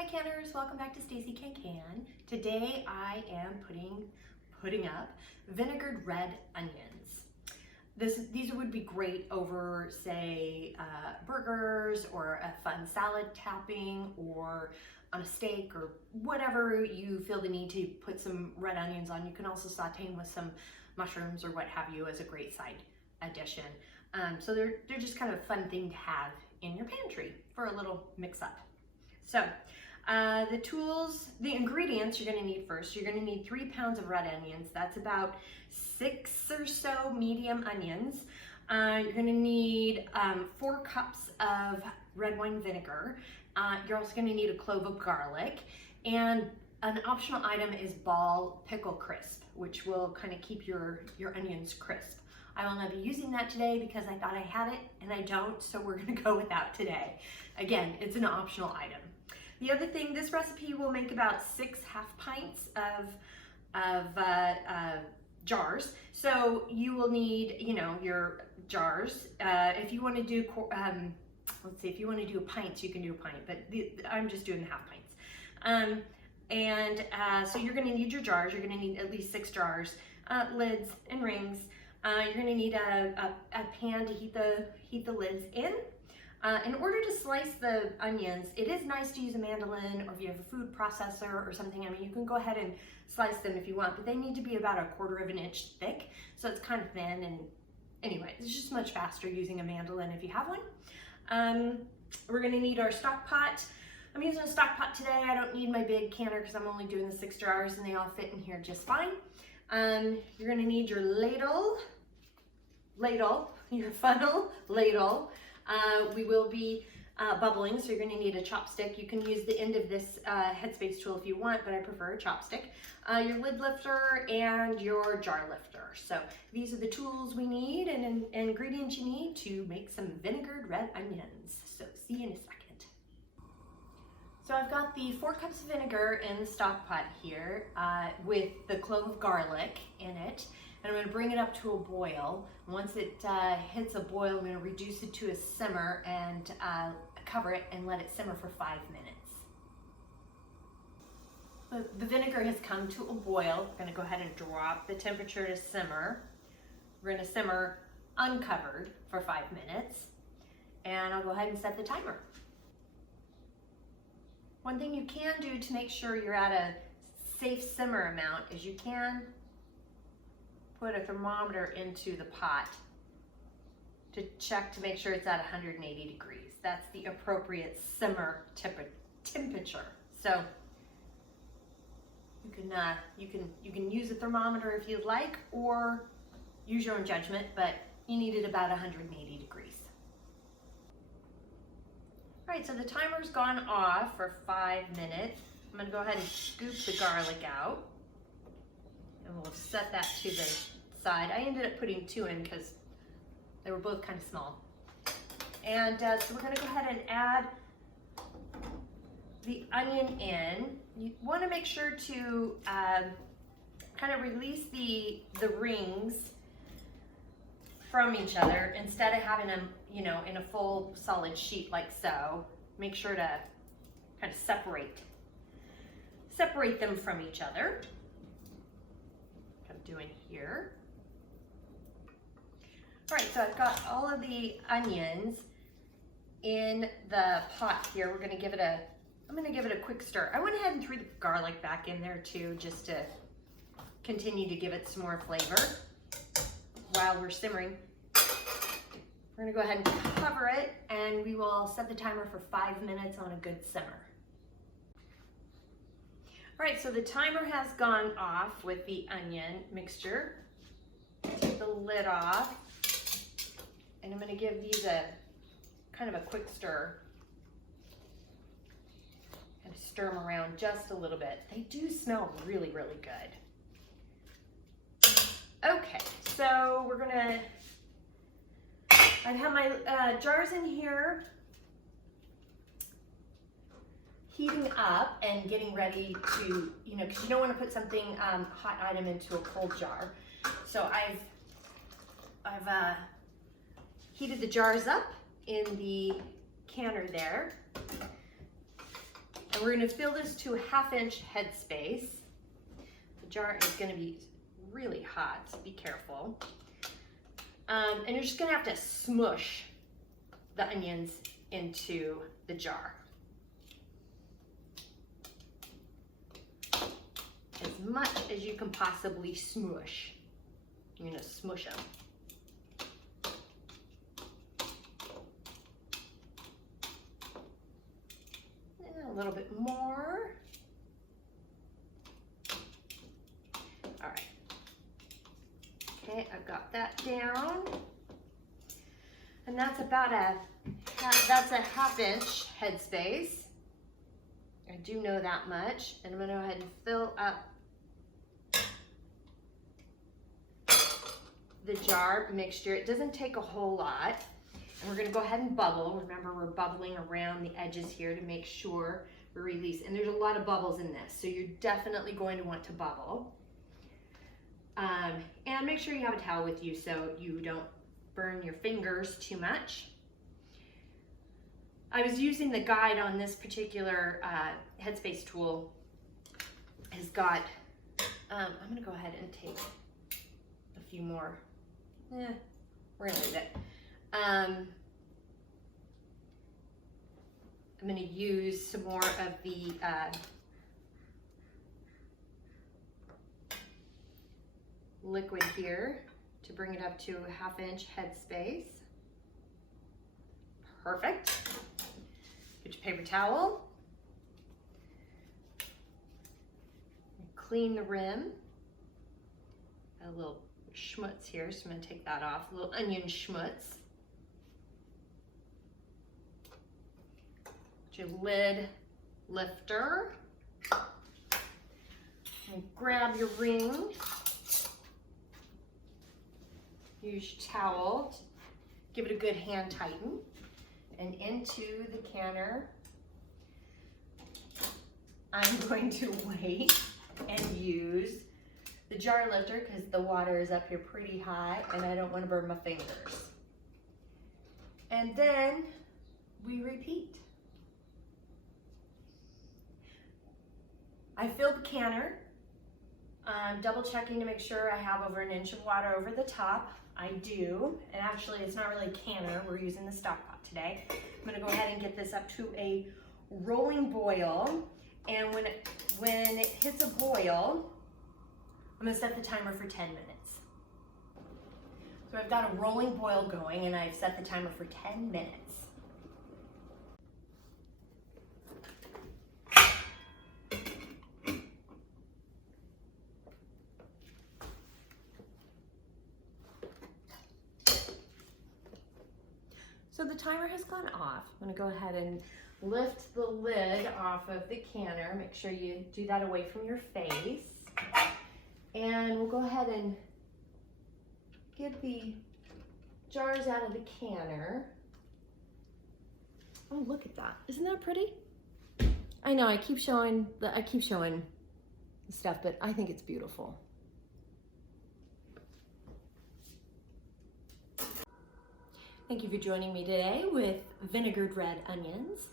Hi canners, welcome back to Stacey Can Can. Today I am putting up vinegared red onions. These would be great over, say, burgers or a fun salad topping or on a steak or whatever you feel the need to put some red onions on. You can also saute them with some mushrooms or what have you as a great side addition. So they're just kind of a fun thing to have in your pantry for a little mix up. So the ingredients you're gonna need first, you're gonna need 3 pounds of red onions. That's about 6 or so medium onions. You're gonna need 4 cups of red wine vinegar. You're also gonna need a clove of garlic, and an optional item is ball pickle crisp, which will kind of keep your onions crisp. I will not be using that today because I thought I had it and I don't, so we're gonna go without today. Again, it's an optional item. The other thing, this recipe will make about 6 half pints of jars. So you will need, your jars. If you want to do, let's see, if you want to do pints, you can do a pint, but I'm just doing half pints. So you're going to need your jars. You're going to need at least 6 jars, lids and rings. You're going to need a pan to heat the lids in. In order to slice the onions, it is nice to use a mandolin, or if you have a food processor or something. I mean, you can go ahead and slice them if you want, but they need to be about 1/4 of an inch thick, so it's kind of thin. And anyway, it's just much faster using a mandolin if you have one. We're going to need our stock pot. I'm using a stock pot today. I don't need my big canner because I'm only doing the 6 jars and they all fit in here just fine. You're going to need your ladle, your funnel ladle. We will be bubbling, so you're going to need a chopstick. You can use the end of this Headspace tool if you want, but I prefer a chopstick. Your lid lifter and your jar lifter. So these are the tools we need and ingredients you need to make some vinegared red onions. So see you in a second. So I've got the 4 cups of vinegar in the stock pot here with the clove garlic in it. And I'm going to bring it up to a boil. Once it hits a boil, I'm going to reduce it to a simmer and cover it and let it simmer for 5 minutes. The vinegar has come to a boil. I'm going to go ahead and drop the temperature to simmer. We're going to simmer uncovered for 5 minutes. And I'll go ahead and set the timer. One thing you can do to make sure you're at a safe simmer amount is you can put a thermometer into the pot to check to make sure it's at 180 degrees. That's the appropriate simmer temperature. So you can use a thermometer if you'd like, or use your own judgment, but you need it about 180 degrees. All right, so the timer's gone off for 5 minutes. I'm gonna go ahead and scoop the garlic out. And we'll set that to the side. I ended up putting 2 in because they were both kind of small. And so we're going to go ahead and add the onion in. You want to make sure to kind of release the rings from each other instead of having them, in a full solid sheet like so. Make sure to kind of separate them from each other. I'm doing here. All right, so I've got all of the onions in the pot here. I'm gonna give it a quick stir. I went ahead and threw the garlic back in there too, just to continue to give it some more flavor while we're simmering. We're gonna go ahead and cover it, and we will set the timer for 5 minutes on a good simmer. All right, so the timer has gone off with the onion mixture. Take the lid off, and I'm going to give these a kind of a quick stir. And stir them around just a little bit. They do smell really, really good. Okay, so we're going to, I have my jars in here heating up and getting ready to, because you don't want to put something hot item into a cold jar. So I've heated the jars up in the canner there. And we're gonna fill this to a 1/2 inch headspace. The jar is gonna be really hot, so be careful. And you're just gonna have to smush the onions into the jar. As much as you can possibly smush. You're gonna smush them. And a little bit more. All right. Okay, I've got that down. And that's about that's a 1/2 inch headspace. I do know that much. And I'm gonna go ahead and fill up the jar mixture. It doesn't take a whole lot. And we're gonna go ahead and bubble. Remember, we're bubbling around the edges here to make sure we release. And there's a lot of bubbles in this, so you're definitely going to want to bubble. And make sure you have a towel with you so you don't burn your fingers too much. I was using the guide on this particular Headspace tool. Has got, I'm gonna go ahead and take a few more. We're gonna leave it. I'm gonna use some more of the liquid here to bring it up to a 1/2 inch headspace. Perfect. Get your paper towel. Clean the rim. Got a little schmutz here, so I'm gonna take that off. A little onion schmutz. Get your lid lifter. And grab your ring. Use your towel. Give it a good hand tighten. And into the canner, I'm going to wait and use the jar lifter because the water is up here pretty high and I don't want to burn my fingers. And then we repeat. I filled the canner. I'm double checking to make sure I have over 1 inch of water over the top. I do, and actually it's not really a canner, we're using the stock pot today. I'm gonna go ahead and get this up to a rolling boil, and when it hits a boil, I'm gonna set the timer for 10 minutes. So I've got a rolling boil going and I've set the timer for 10 minutes. So the timer has gone off. I'm gonna go ahead and lift the lid off of the canner. Make sure you do that away from your face. And we'll go ahead and get the jars out of the canner. Oh, look at that. Isn't that pretty? I know I keep showing the stuff, but I think it's beautiful. Thank you for joining me today with Vinegared Red Onions.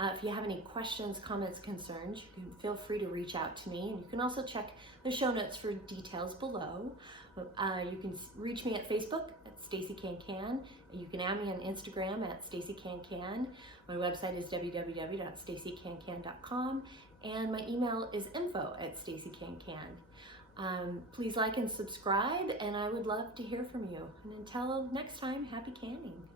If you have any questions, comments, concerns, you can feel free to reach out to me. And you can also check the show notes for details below. You can reach me at Facebook at Stacey CAN CAN. You can add me on Instagram at Stacey CAN CAN. My website is www.staceycancan.com. And my email is info@staceycancan. Please like and subscribe, and I would love to hear from you. And until next time, happy canning.